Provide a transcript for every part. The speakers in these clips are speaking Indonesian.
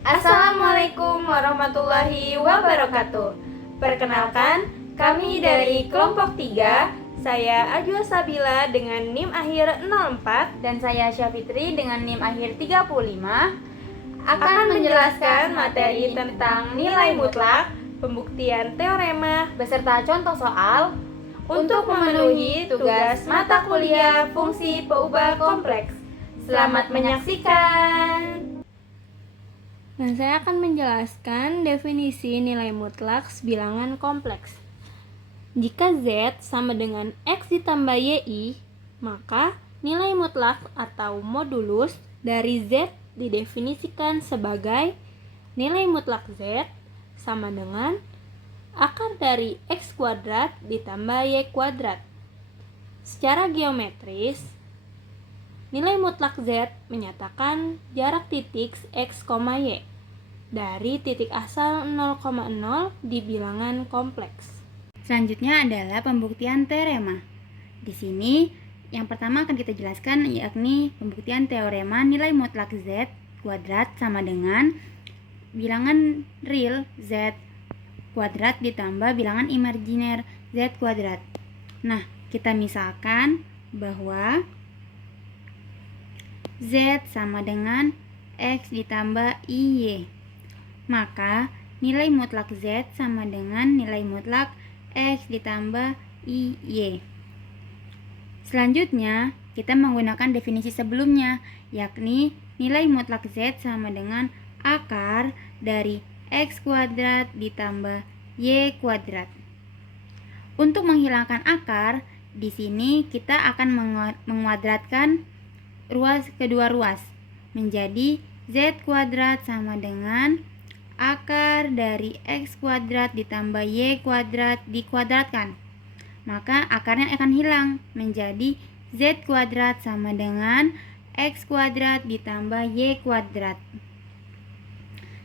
Assalamualaikum warahmatullahi wabarakatuh. Perkenalkan, kami dari kelompok 3. Saya Ajwa Sabila dengan NIM akhir 04 dan saya Syafitri dengan NIM akhir 35 akan menjelaskan materi tentang nilai mutlak, pembuktian teorema, beserta contoh soal untuk memenuhi tugas mata kuliah fungsi peubah kompleks. Selamat menyaksikan. Nah, saya akan menjelaskan definisi nilai mutlak bilangan kompleks. Jika Z sama dengan X ditambah YI, maka nilai mutlak atau modulus dari Z didefinisikan sebagai nilai mutlak Z sama dengan akar dari X kuadrat ditambah Y kuadrat. Secara geometris, nilai mutlak Z menyatakan jarak titik X, Y dari titik asal 0,0 di bilangan kompleks. Selanjutnya adalah pembuktian teorema. Di sini yang pertama akan kita jelaskan yakni pembuktian teorema nilai mutlak Z kuadrat sama dengan bilangan real Z kuadrat ditambah bilangan imajiner Z kuadrat. Nah, kita misalkan bahwa Z sama dengan X ditambah IY. Maka nilai mutlak Z sama dengan nilai mutlak X ditambah IY. Selanjutnya, kita menggunakan definisi sebelumnya, yakni nilai mutlak Z sama dengan akar dari X kuadrat ditambah Y kuadrat. Untuk menghilangkan akar, di sini kita akan menguadratkan kedua ruas menjadi Z kuadrat sama dengan akar dari X kuadrat ditambah Y kuadrat dikuadratkan. Maka akarnya akan hilang menjadi Z kuadrat sama dengan X kuadrat ditambah Y kuadrat.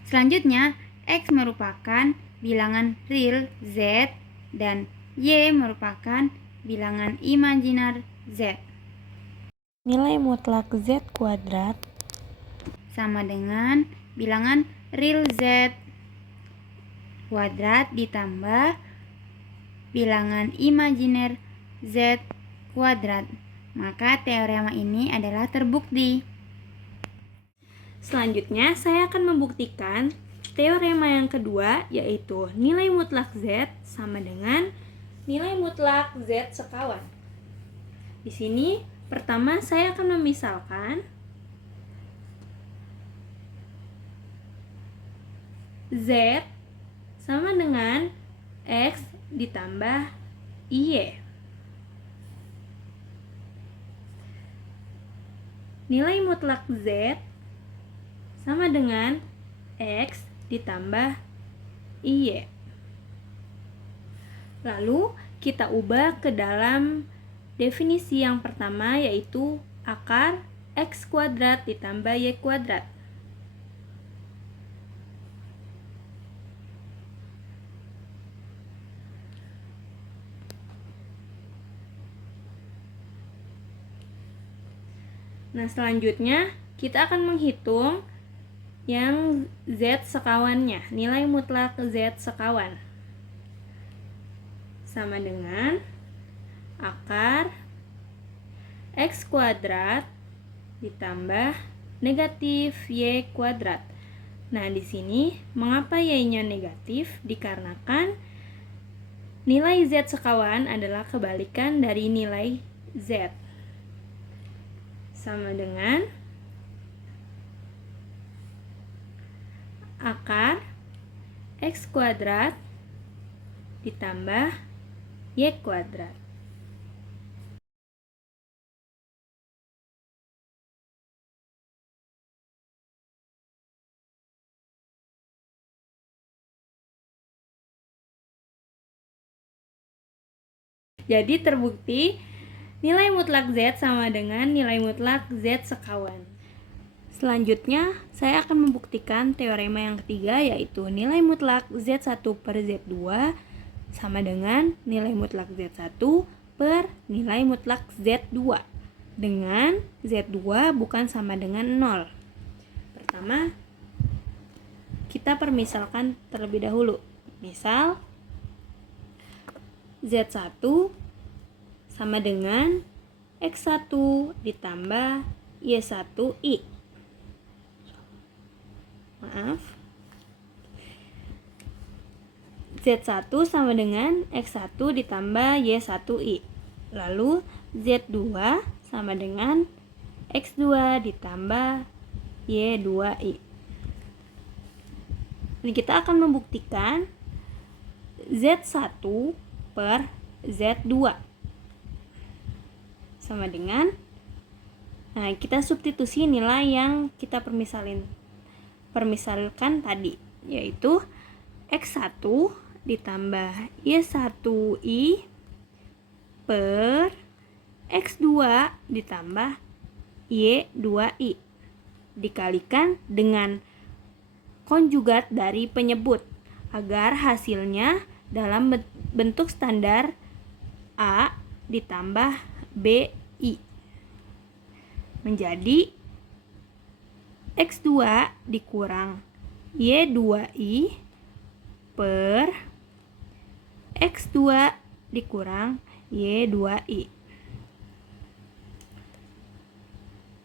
Selanjutnya, X merupakan bilangan real Z dan Y merupakan bilangan imajiner Z. Nilai mutlak Z kuadrat sama dengan bilangan real Z kuadrat ditambah bilangan imajiner Z kuadrat. Maka teorema ini adalah terbukti. Selanjutnya, saya akan membuktikan teorema yang kedua, yaitu nilai mutlak Z sama dengan nilai mutlak Z sekawan. Di sini, pertama saya akan memisalkan Z sama dengan X ditambah Y. Nilai mutlak Z sama dengan X ditambah Y. Lalu kita ubah ke dalam definisi yang pertama, yaitu akar X kuadrat ditambah Y kuadrat. Nah, selanjutnya kita akan menghitung yang Z sekawannya, nilai mutlak Z sekawan. Sama dengan akar X kuadrat ditambah negatif Y kuadrat. Nah, di sini mengapa Y-nya negatif? Dikarenakan nilai Z sekawan adalah kebalikan dari nilai Z. Sama dengan akar X kuadrat ditambah Y kuadrat. Jadi terbukti nilai mutlak Z sama dengan nilai mutlak Z sekawan. Selanjutnya, saya akan membuktikan teorema yang ketiga, yaitu nilai mutlak Z1 per Z2 sama dengan nilai mutlak Z1 per nilai mutlak Z2 dengan Z2 bukan sama dengan 0. Pertama, kita permisalkan terlebih dahulu. Misal Z1 sama dengan X1 ditambah Y1I. Maaf. Z1 sama dengan X1 ditambah Y1I. Lalu Z2 sama dengan X2 ditambah Y2I. Ini kita akan membuktikan Z1 per Z2 sama dengan, nah kita substitusi nilai yang kita permisalkan tadi, yaitu X1 ditambah Y1I per X2 ditambah Y2I dikalikan dengan konjugat dari penyebut agar hasilnya dalam bentuk standar A ditambah BI menjadi X2 dikurang Y2I per X2 dikurang Y2I.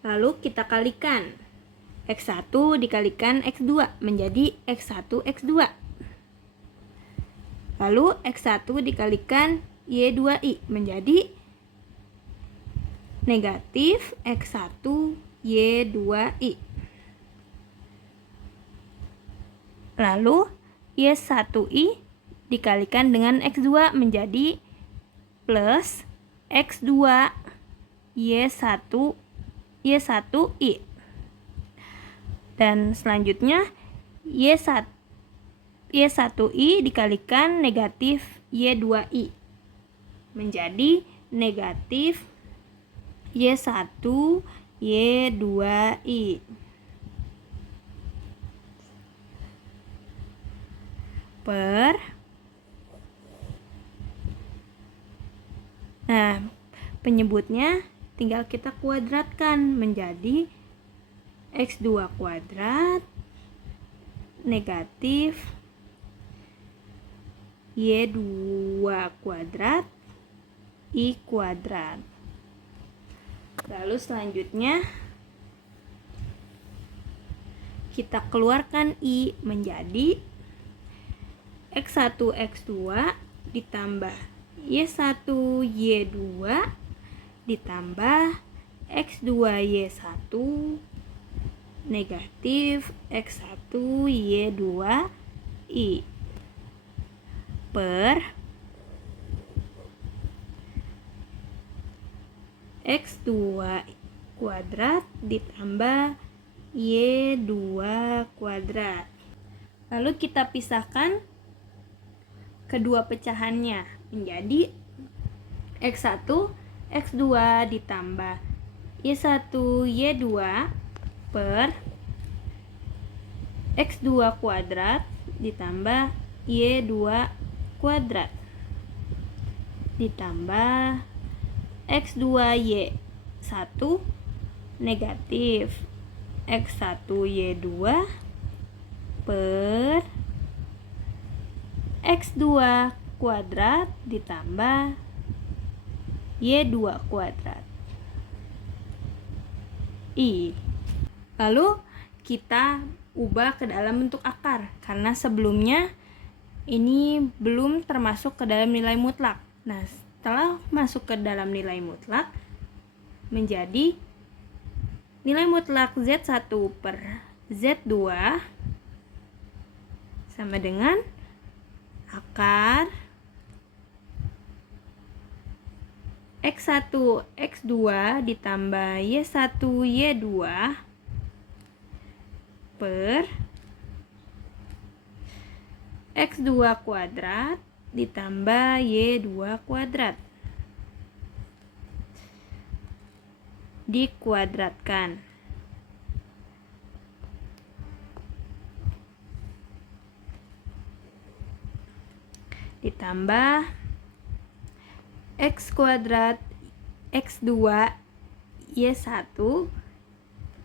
Lalu kita kalikan. X1 dikalikan X2 menjadi X1 X2. Lalu X1 dikalikan Y2I menjadi negatif X1 Y2I. Lalu Y1I dikalikan dengan X2 menjadi plus X2 Y1I. Dan selanjutnya Y1I dikalikan negatif Y2I menjadi negatif Y1 Y2I per, nah penyebutnya tinggal kita kuadratkan menjadi X2 kuadrat negatif Y2 kuadrat I kuadrat. Lalu selanjutnya kita keluarkan I menjadi X1 X2 ditambah Y1 Y2 ditambah X2 Y1 negatif X1 Y2I per X2 kuadrat ditambah Y2 kuadrat. Lalu kita pisahkan kedua pecahannya menjadi X1 X2 ditambah Y1 Y2 per X2 kuadrat ditambah Y2 kuadrat ditambah X2 Y1 negatif X1 Y2 per X2 kuadrat ditambah Y2 kuadrat I. Lalu kita ubah ke dalam bentuk akar karena sebelumnya ini belum termasuk ke dalam nilai mutlak. Nah, setelah masuk ke dalam nilai mutlak menjadi nilai mutlak Z1 per Z2 sama dengan akar X1 X2 ditambah Y1 Y2 per X2 kuadrat ditambah Y2 kuadrat dikuadratkan ditambah X kuadrat X2 Y1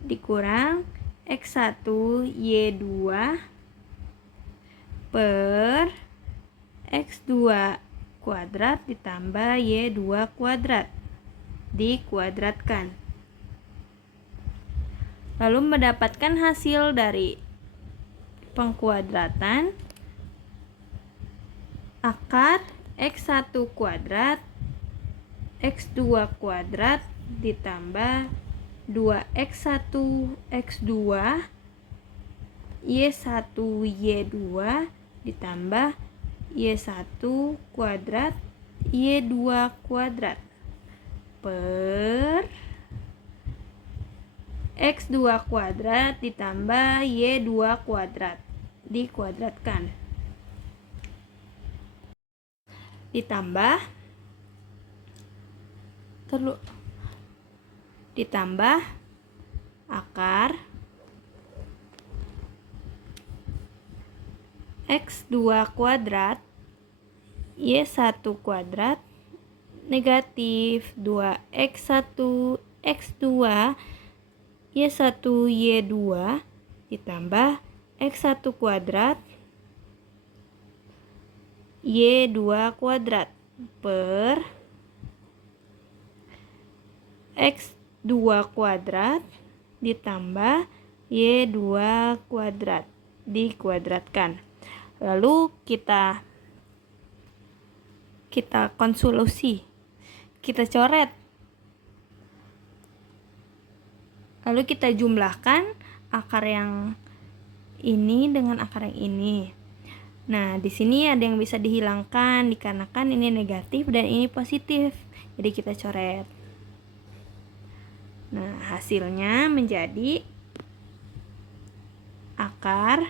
dikurang X1 Y2 per X2 kuadrat ditambah Y2 kuadrat dikuadratkan. Lalu mendapatkan hasil dari pengkuadratan akar X1 kuadrat X2 kuadrat ditambah 2X1 X2 Y1 Y2 ditambah Y1 kuadrat Y2 kuadrat per X2 kuadrat ditambah Y2 kuadrat dikuadratkan. Ditambah akar X2 kuadrat Y1 kuadrat negatif 2X1 X2 Y1 Y2 ditambah X1 kuadrat Y2 kuadrat per X2 kuadrat ditambah Y2 kuadrat dikuadratkan. Lalu kita konsolusi, kita coret. Lalu kita jumlahkan akar yang ini dengan akar yang ini. Nah, di sini ada yang bisa dihilangkan dikarenakan ini negatif dan ini positif. Jadi kita coret. Nah, hasilnya menjadi akar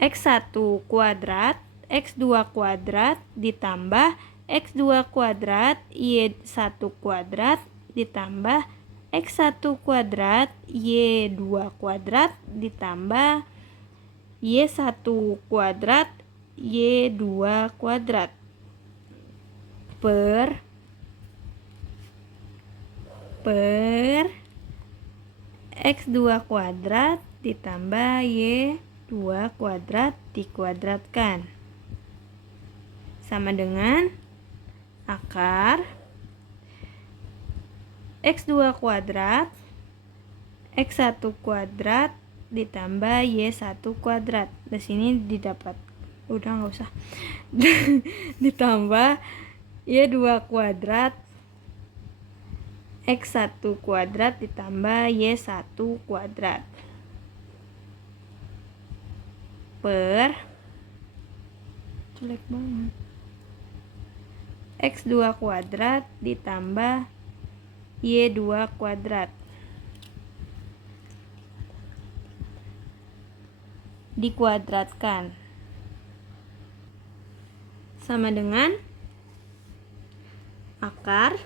X1 kuadrat X2 kuadrat ditambah X2 kuadrat Y1 kuadrat ditambah X1 kuadrat Y2 kuadrat ditambah Y1 kuadrat Y2 kuadrat per X2 kuadrat ditambah Y2 kuadrat dikuadratkan sama dengan akar X2 kuadrat X1 kuadrat ditambah Y1 kuadrat. Di sini didapat, udah nggak usah ditambah Y2 kuadrat X1 kuadrat ditambah Y1 kuadrat per jelek banget X2 kuadrat ditambah Y2 kuadrat dikuadratkan sama dengan akar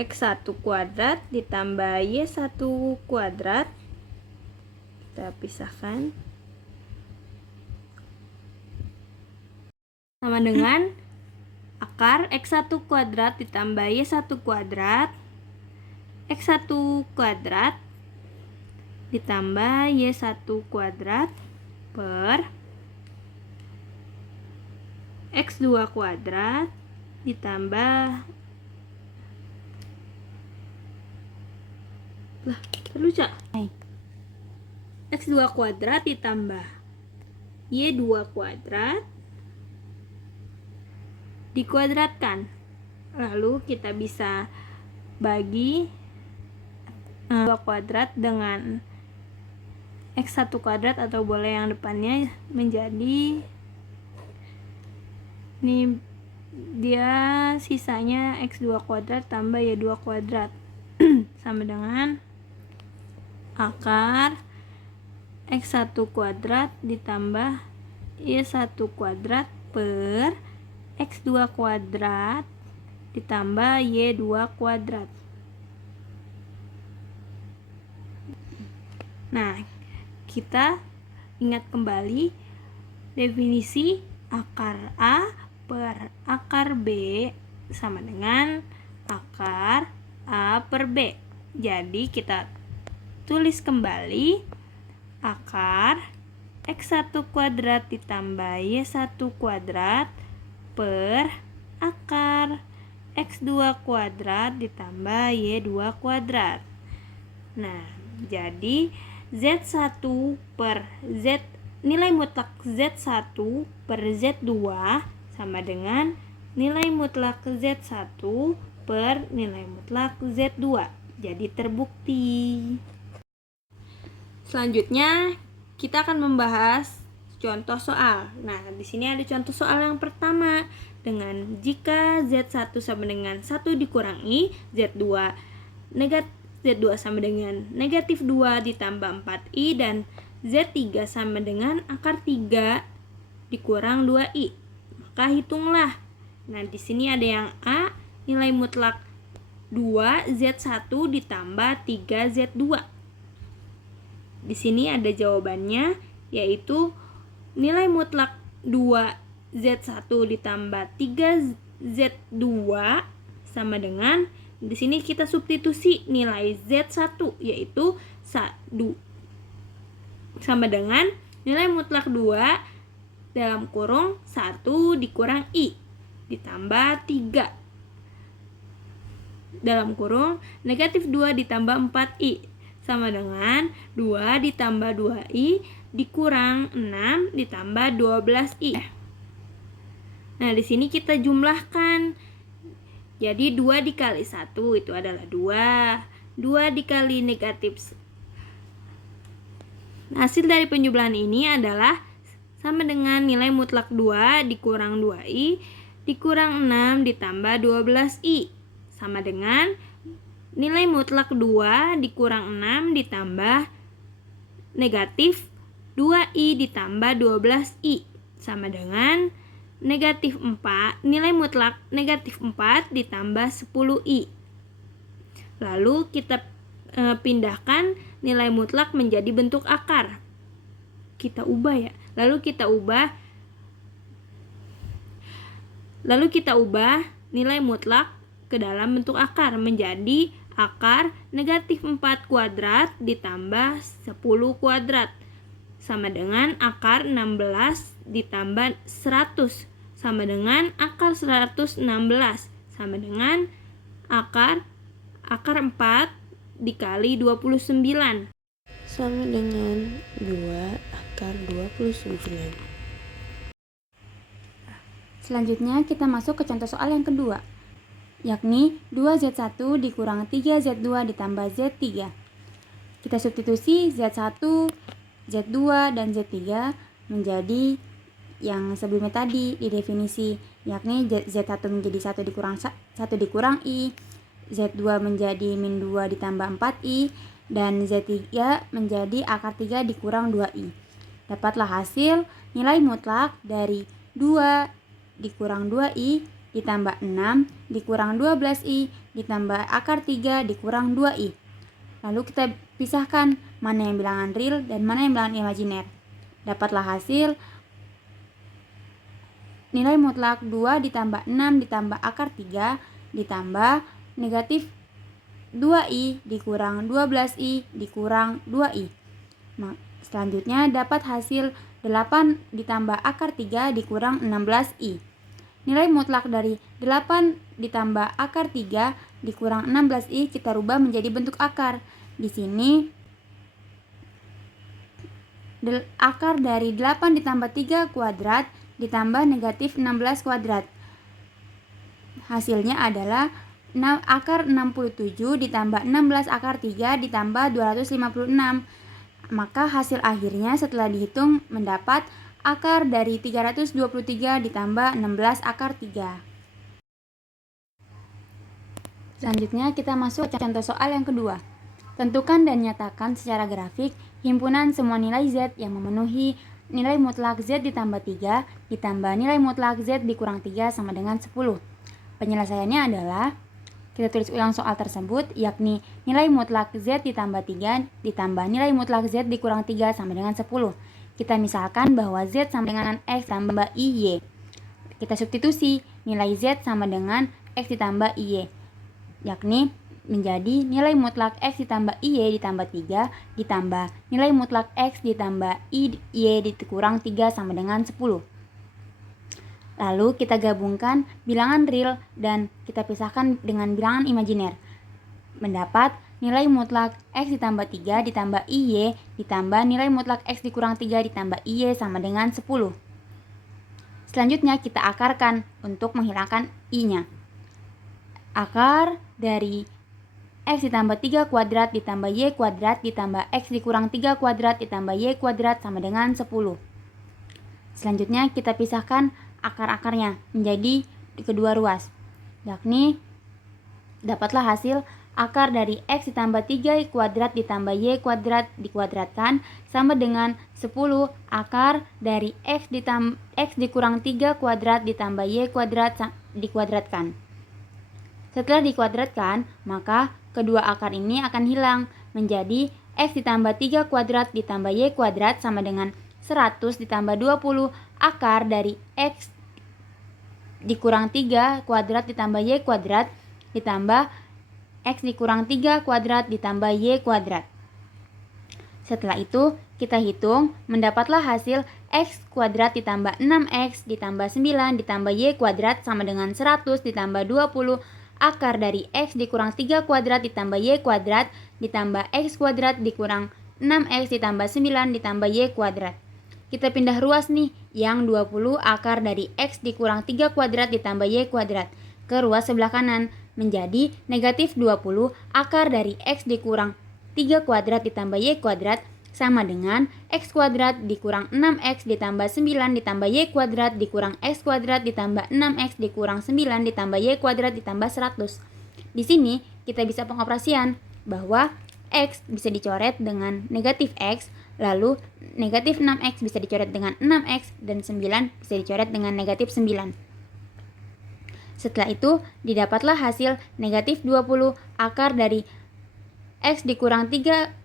X1 kuadrat ditambah Y1 kuadrat. Kita pisahkan sama dengan akar X1 kuadrat ditambah Y1 kuadrat X1 kuadrat ditambah Y1 kuadrat per X2 kuadrat ditambah terlucu X2 kuadrat ditambah Y2 kuadrat dikuadratkan. Lalu kita bisa bagi 2 kuadrat dengan X1 kuadrat atau boleh yang depannya menjadi ini dia sisanya X2 kuadrat tambah Y2 kuadrat sama dengan akar X1 kuadrat ditambah Y1 kuadrat per X2 kuadrat ditambah Y2 kuadrat. Nah, kita ingat kembali definisi akar A per akar B sama dengan akar A per B. Jadi kita tulis kembali akar X1 kuadrat ditambah Y1 kuadrat per akar X2 kuadrat ditambah Y2 kuadrat. Nah, jadi Z1 per Z, nilai mutlak Z1 per Z2 sama dengan nilai mutlak Z1 per nilai mutlak Z2. Jadi terbukti. Selanjutnya kita akan membahas contoh soal. Nah, di sini ada contoh soal yang pertama dengan jika Z1 sama dengan 1 dikurangi Z2 Z2 sama dengan negatif 2 ditambah 4i dan Z3 sama dengan akar 3 dikurang 2i. Maka hitunglah. Nah, di sini ada yang A, nilai mutlak 2Z1 ditambah 3Z2. Di sini ada jawabannya, yaitu nilai mutlak 2Z1 ditambah 3Z2 sama dengan, di sini kita substitusi nilai Z1 yaitu 1 sama dengan nilai mutlak 2 dalam kurung 1 dikurang I ditambah 3 dalam kurung negatif 2 ditambah 4i sama dengan 2 ditambah 2i dikurang 6 ditambah 12i. Nah, di sini kita jumlahkan. Jadi 2 dikali 1 itu adalah 2. 2 dikali negatif. Hasil dari penjumlahan ini adalah sama dengan nilai mutlak 2 dikurang 2i dikurang 6 ditambah 12i sama dengan nilai mutlak 2 dikurang 6 ditambah negatif 2i ditambah 12i sama dengan negatif 4, nilai mutlak negatif 4 ditambah 10i. Lalu kita pindahkan nilai mutlak menjadi bentuk akar. Kita ubah ya. Lalu kita ubah nilai mutlak ke dalam bentuk akar menjadi akar negatif 4 kuadrat ditambah 10 kuadrat sama dengan akar 16 ditambah 100 sama dengan akar 116 sama dengan akar 4 dikali 29 sama dengan 2 akar 29. Selanjutnya kita masuk ke contoh soal yang kedua, yakni 2Z1 dikurang 3Z2 ditambah Z3. Kita substitusi Z1, Z2, dan Z3 menjadi yang sebelumnya tadi di definisi, yakni Z1 menjadi 1 dikurang I, Z2 menjadi min 2 ditambah 4I, dan Z3 menjadi akar 3 dikurang 2I. Dapatlah hasil nilai mutlak dari 2 dikurang 2I ditambah 6 dikurang 12i ditambah akar 3 dikurang 2i. Lalu kita pisahkan mana yang bilangan real dan mana yang bilangan imajiner. Dapatlah hasil nilai mutlak 2 ditambah 6 ditambah akar 3 ditambah negatif 2i dikurang 12i dikurang 2i. Selanjutnya dapat hasil 8 ditambah akar 3 dikurang 16i. Nilai mutlak dari 8 ditambah akar 3 dikurang 16i kita rubah menjadi bentuk akar. Di sini akar dari 8 ditambah 3 kuadrat ditambah negatif 16 kuadrat. Hasilnya adalah akar 67 ditambah 16 akar 3 ditambah 256. Maka hasil akhirnya setelah dihitung mendapat akar dari 323 ditambah 16 akar 3. Selanjutnya kita masuk ke contoh soal yang kedua. Tentukan dan nyatakan secara grafik himpunan semua nilai Z yang memenuhi nilai mutlak Z ditambah 3 ditambah nilai mutlak Z dikurang 3 sama dengan 10. Penyelesaiannya adalah, kita tulis ulang soal tersebut, yakni nilai mutlak Z ditambah 3 ditambah nilai mutlak Z dikurang 3 sama dengan 10. Kita misalkan bahwa Z sama dengan X tambah IY. Kita substitusi nilai Z sama dengan X ditambah IY, yakni menjadi nilai mutlak X ditambah IY ditambah 3 ditambah nilai mutlak X ditambah IY dikurang 3 sama dengan 10. Lalu kita gabungkan bilangan real dan kita pisahkan dengan bilangan imajiner. Mendapat nilai mutlak X ditambah 3 ditambah IY ditambah nilai mutlak X dikurang 3 ditambah IY sama dengan 10. Selanjutnya kita akarkan untuk menghilangkan I-nya. Akar dari X ditambah 3 kuadrat ditambah Y kuadrat ditambah X dikurang 3 kuadrat ditambah Y kuadrat sama dengan 10. Selanjutnya kita pisahkan akar-akarnya menjadi kedua ruas, yakni dapatlah hasil akar dari X ditambah 3 kuadrat ditambah Y kuadrat dikuadratkan sama dengan 10 akar dari X dikurang 3 kuadrat ditambah Y kuadrat dikuadratkan. Setelah dikuadratkan, maka kedua akar ini akan hilang menjadi X ditambah 3 kuadrat ditambah Y kuadrat sama dengan 100 ditambah 20 akar dari X dikurang 3 kuadrat ditambah Y kuadrat ditambah X dikurang 3 kuadrat ditambah Y kuadrat. Setelah itu kita hitung, mendapatlah hasil X kuadrat ditambah 6X ditambah 9 ditambah Y kuadrat sama dengan 100 ditambah 20 akar dari X dikurang 3 kuadrat ditambah Y kuadrat ditambah X kuadrat dikurang 6X ditambah 9 ditambah Y kuadrat. Kita pindah ruas nih, yang 20 akar dari X dikurang 3 kuadrat ditambah Y kuadrat ke ruas sebelah kanan menjadi negatif 20 akar dari X dikurang 3 kuadrat ditambah Y kuadrat sama dengan X kuadrat dikurang 6X ditambah 9 ditambah Y kuadrat dikurang X kuadrat ditambah 6X dikurang 9 ditambah Y kuadrat ditambah 100. Di sini kita bisa pengoperasian bahwa X bisa dicoret dengan negatif X, lalu negatif 6X bisa dicoret dengan 6X, dan 9 bisa dicoret dengan negatif 9. Setelah itu didapatlah hasil negatif 20 akar dari X dikurang 3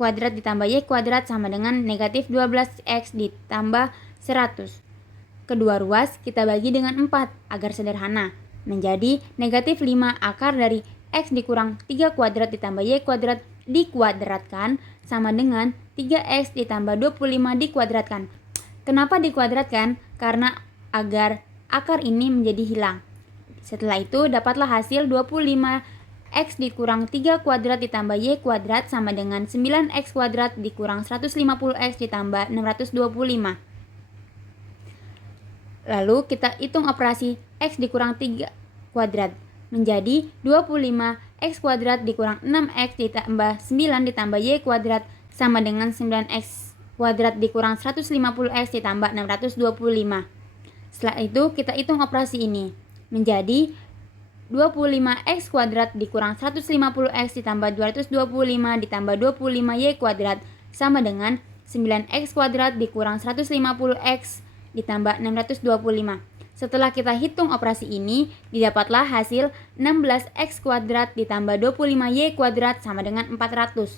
kuadrat ditambah Y kuadrat sama dengan negatif 12X ditambah 100. Kedua ruas kita bagi dengan 4 agar sederhana, menjadi negatif 5 akar dari X dikurang 3 kuadrat ditambah Y kuadrat dikuadratkan sama dengan 3X ditambah 25 dikuadratkan. Kenapa dikuadratkan? Karena agar akar ini menjadi hilang. Setelah itu dapatlah hasil 25 X dikurang 3 kuadrat ditambah Y kuadrat sama dengan 9X kuadrat dikurang 150X ditambah 625. Lalu kita hitung operasi X dikurang 3 kuadrat menjadi 25X kuadrat dikurang 6X ditambah 9 ditambah Y kuadrat sama dengan 9X kuadrat dikurang 150X ditambah 625. Setelah itu kita hitung operasi ini menjadi 25X kuadrat dikurang 150X ditambah 225 ditambah 25Y kuadrat sama dengan 9X kuadrat dikurang 150X ditambah 625. Setelah kita hitung operasi ini, didapatlah hasil 16X kuadrat ditambah 25Y kuadrat sama dengan 400.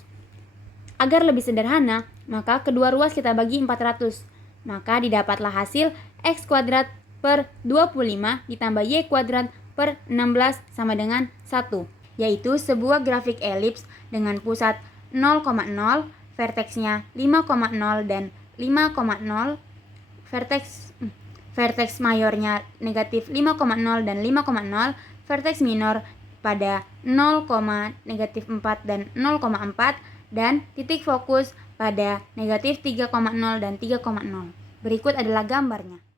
Agar lebih sederhana, maka kedua ruas kita bagi 400. Maka didapatlah hasil X kuadrat per 25 ditambah Y kuadrat per 16 sama dengan 1, yaitu sebuah grafik elips dengan pusat 0,0, verteksnya 5,0 dan 5,0, verteks mayornya negatif 5,0 dan 5,0, verteks minor pada 0, negatif 4 dan 0,4, dan titik fokus pada negatif 3,0 dan 3,0. Berikut adalah gambarnya.